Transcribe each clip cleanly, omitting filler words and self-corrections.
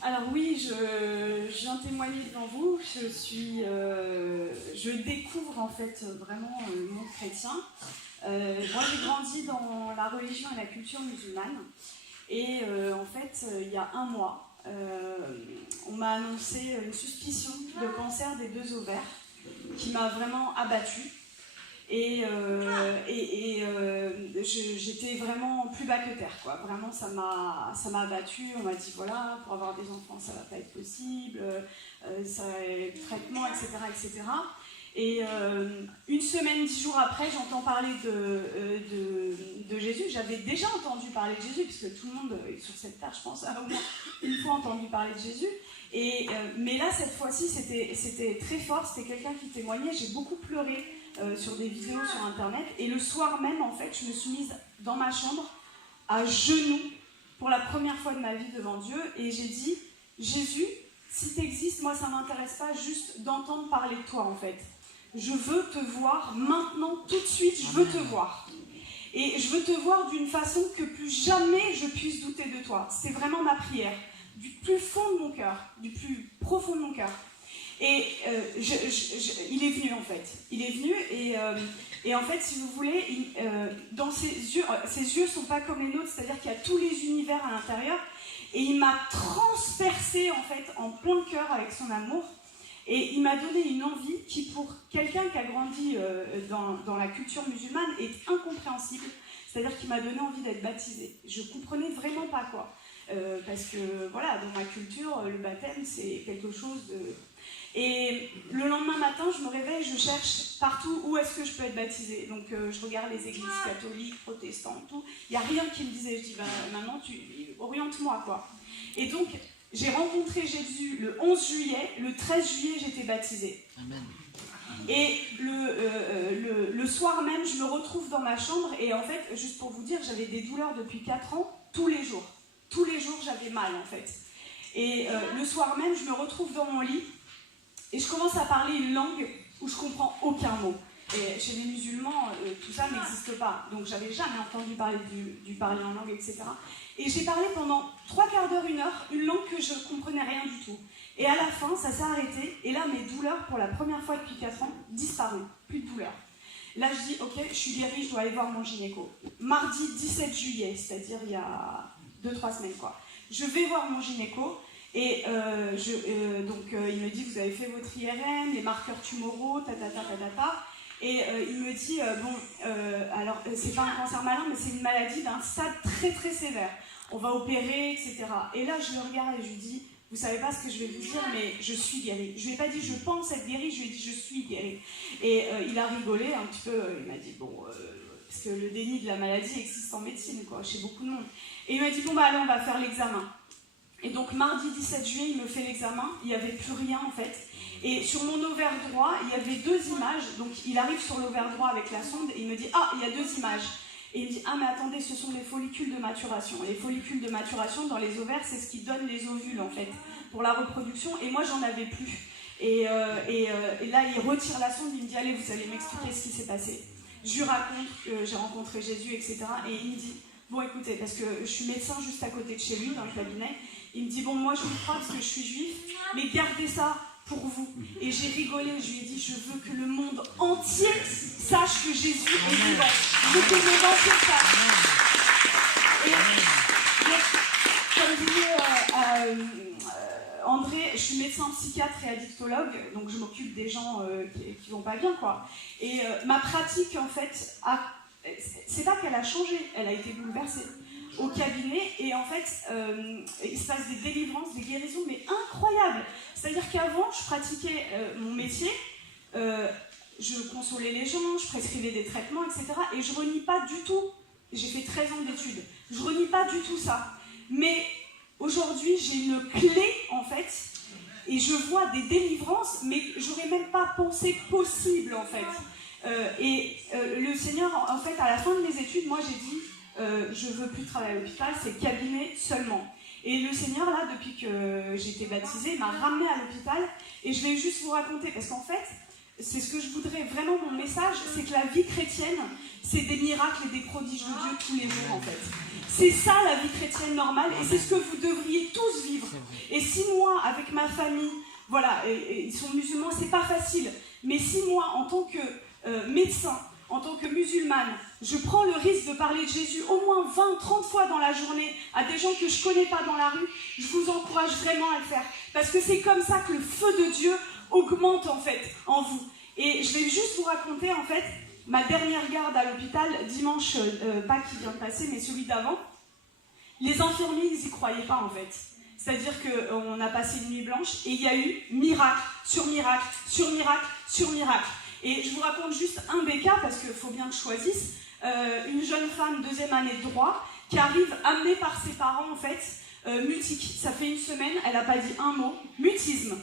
Alors oui, je viens témoigner devant vous. Je découvre en fait vraiment le monde chrétien. Moi, j'ai grandi dans la religion et la culture musulmane. Et en fait, il y a un mois, on m'a annoncé une suspicion de cancer des 2 ovaires qui m'a vraiment abattue. Et j'étais vraiment plus bas que terre, quoi. Vraiment, ça m'a abattue. On m'a dit, voilà, pour avoir des enfants, ça va pas être possible, traitement, etc., etc. Et une semaine, 10 jours après, j'entends parler de Jésus. J'avais déjà entendu parler de Jésus, puisque tout le monde sur cette terre, je pense, a au moins une fois entendu parler de Jésus. Mais là, cette fois-ci, c'était très fort. C'était quelqu'un qui témoignait. J'ai beaucoup pleuré sur des vidéos sur Internet. Et le soir même, en fait, je me suis mise dans ma chambre, à genoux, pour la première fois de ma vie devant Dieu. Et j'ai dit, Jésus, si tu existes, moi, ça ne m'intéresse pas juste d'entendre parler de toi, en fait. Je veux te voir maintenant, tout de suite, je veux te voir. Et je veux te voir d'une façon que plus jamais je puisse douter de toi. C'est vraiment ma prière, du plus fond de mon cœur, du plus profond de mon cœur. Et il est venu en fait. Il est venu et en fait, si vous voulez, dans ses yeux sont pas comme les nôtres, c'est-à-dire qu'il y a tous les univers à l'intérieur. Et il m'a transpercé en fait en plein cœur avec son amour. Et il m'a donné une envie qui, pour quelqu'un qui a grandi dans la culture musulmane, est incompréhensible. C'est-à-dire qu'il m'a donné envie d'être baptisée. Je comprenais vraiment pas quoi. Parce que voilà, dans ma culture, le baptême c'est quelque chose de... Et le lendemain matin, je me réveille, je cherche partout où est-ce que je peux être baptisée. Donc je regarde les églises catholiques, protestantes, tout. Il n'y a rien qui me disait. Je dis, maintenant, oriente-moi, quoi. Et donc, j'ai rencontré Jésus le 11 juillet. Le 13 juillet, j'étais baptisée. Amen. Et le soir même, je me retrouve dans ma chambre. Et en fait, juste pour vous dire, j'avais des douleurs depuis 4 ans, tous les jours. Tous les jours, j'avais mal, en fait. Et le soir même, je me retrouve dans mon lit. Et je commence à parler une langue où je comprends aucun mot. Et chez les musulmans, tout ça n'existe pas. Donc j'avais jamais entendu parler du parler en langue, etc. Et j'ai parlé pendant 3/4 d'heure, 1 heure, une langue que je ne comprenais rien du tout. Et à la fin, ça s'est arrêté. Et là, mes douleurs, pour la première fois depuis 4 ans, disparues. Plus de douleurs. Là, je dis, ok, je suis guérie, je dois aller voir mon gynéco. Mardi 17 juillet, c'est-à-dire il y a 2-3 semaines, quoi. Je vais voir mon gynéco. Et donc il me dit, vous avez fait votre IRM, les marqueurs tumoraux, et il me dit, alors c'est pas un cancer malin, mais c'est une maladie d'un stade très très sévère. On va opérer, etc. Et là je le regarde et je lui dis, vous savez pas ce que je vais vous dire, mais je suis guérie. Je lui ai pas dit, je pense être guérie, je lui ai dit, je suis guérie. Et il a rigolé un petit peu, il m'a dit, parce que le déni de la maladie existe en médecine, quoi, chez beaucoup de monde. Et il m'a dit, allez, on va faire l'examen. Et donc mardi 17 juillet, il me fait l'examen, il n'y avait plus rien en fait. Et sur mon ovaire droit, il y avait 2 images. Donc il arrive sur l'ovaire droit avec la sonde et il me dit, ah, il y a 2 images. Et il me dit, ah mais attendez, ce sont les follicules de maturation. Les follicules de maturation dans les ovaires, c'est ce qui donne les ovules en fait, pour la reproduction. Et moi, j'en avais plus. Et là, il retire la sonde, il me dit, allez, vous allez m'expliquer ce qui s'est passé. Je lui raconte que j'ai rencontré Jésus, etc. Et il me dit, bon écoutez, parce que je suis médecin juste à côté de chez lui, dans le cabinet, il me dit, bon moi je vous crois parce que je suis juif, mais gardez ça pour vous. Et j'ai rigolé, je lui ai dit, je veux que le monde entier sache que Jésus est vivant. Je veux que le monde entier sache. Et comme disait André, je suis médecin psychiatre et addictologue, donc je m'occupe des gens qui vont pas bien, quoi. Et ma pratique, en fait, c'est pas qu'elle a changé, elle a été bouleversée au cabinet, et en fait, il se passe des délivrances, des guérisons, mais incroyables. C'est-à-dire qu'avant, je pratiquais mon métier, je consolais les gens, je prescrivais des traitements, etc. Et je renie pas du tout, j'ai fait 13 ans d'études, je renie pas du tout ça. Mais aujourd'hui, j'ai une clé, en fait, et je vois des délivrances, mais j'aurais même pas pensé possible, en fait. Le Seigneur, en fait, à la fin de mes études, moi j'ai dit, je veux plus travailler à l'hôpital, c'est cabinet seulement. Et le Seigneur, là, depuis que j'ai été baptisée, m'a ramenée à l'hôpital. Et je vais juste vous raconter, parce qu'en fait, c'est ce que je voudrais vraiment, mon message, c'est que la vie chrétienne, c'est des miracles et des prodiges de Dieu tous les jours en fait. C'est ça la vie chrétienne normale et c'est ce que vous devriez tous vivre. Et si moi, avec ma famille, voilà, et ils sont musulmans, c'est pas facile, mais si moi, en tant que médecin, en tant que musulmane, je prends le risque de parler de Jésus au moins 20, 30 fois dans la journée à des gens que je connais pas dans la rue, je vous encourage vraiment à le faire. Parce que c'est comme ça que le feu de Dieu augmente en fait en vous. Et je vais juste vous raconter en fait ma dernière garde à l'hôpital, dimanche, pas qui vient de passer, mais celui d'avant. Les infirmiers, ils n'y croyaient pas en fait. C'est-à-dire qu'on a passé une nuit blanche et il y a eu miracle sur miracle, sur miracle, sur miracle. Et je vous raconte juste un des cas, parce qu'il faut bien que je choisisse, une jeune femme, 2e année de droit, qui arrive amenée par ses parents, en fait, mutique. Ça fait une semaine, elle n'a pas dit un mot, mutisme.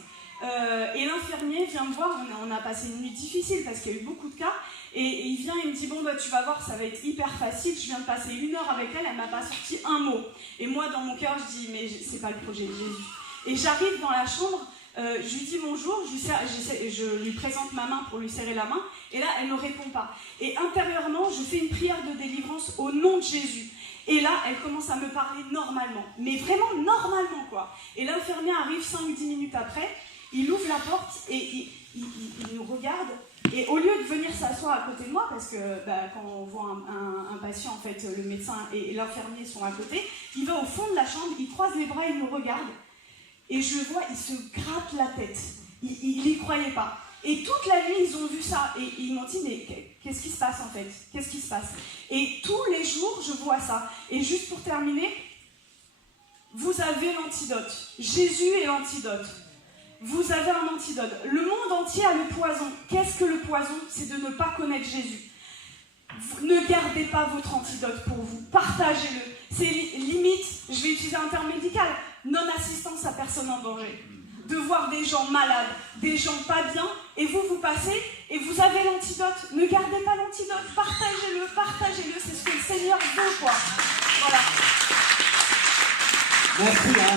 Et l'infirmier vient me voir, on a passé une nuit difficile, parce qu'il y a eu beaucoup de cas, et il vient et me dit, bon, bah, tu vas voir, ça va être hyper facile, je viens de passer 1 heure avec elle, elle m'a pas sorti un mot. Et moi, dans mon cœur, je dis, mais c'est pas le projet de Jésus. Et j'arrive dans la chambre, je lui dis bonjour, je lui présente ma main pour lui serrer la main, et là, elle ne me répond pas. Et intérieurement, je fais une prière de délivrance au nom de Jésus. Et là, elle commence à me parler normalement, mais vraiment normalement, quoi. Et l'infirmier arrive 5-10 minutes après, il ouvre la porte et il nous regarde, et au lieu de venir s'asseoir à côté de moi, parce que quand on voit un patient, en fait, le médecin et l'infirmier sont à côté, il va au fond de la chambre, il croise les bras, il nous regarde, et je le vois, il se gratte la tête. Il n'y croyait pas. Et toute la nuit, ils ont vu ça. Et ils m'ont dit, mais qu'est-ce qui se passe en fait? Qu'est-ce qui se passe? Et tous les jours, je vois ça. Et juste pour terminer, vous avez l'antidote. Jésus est l'antidote. Vous avez un antidote. Le monde entier a le poison. Qu'est-ce que le poison? C'est de ne pas connaître Jésus. Ne gardez pas votre antidote pour vous. Partagez-le. C'est limite, je vais utiliser un terme médical, non-assistance à personne en danger. De voir des gens malades, des gens pas bien, et vous passez, et vous avez l'antidote. Ne gardez pas l'antidote, partagez-le, c'est ce que le Seigneur veut, quoi. Voilà. Merci, hein.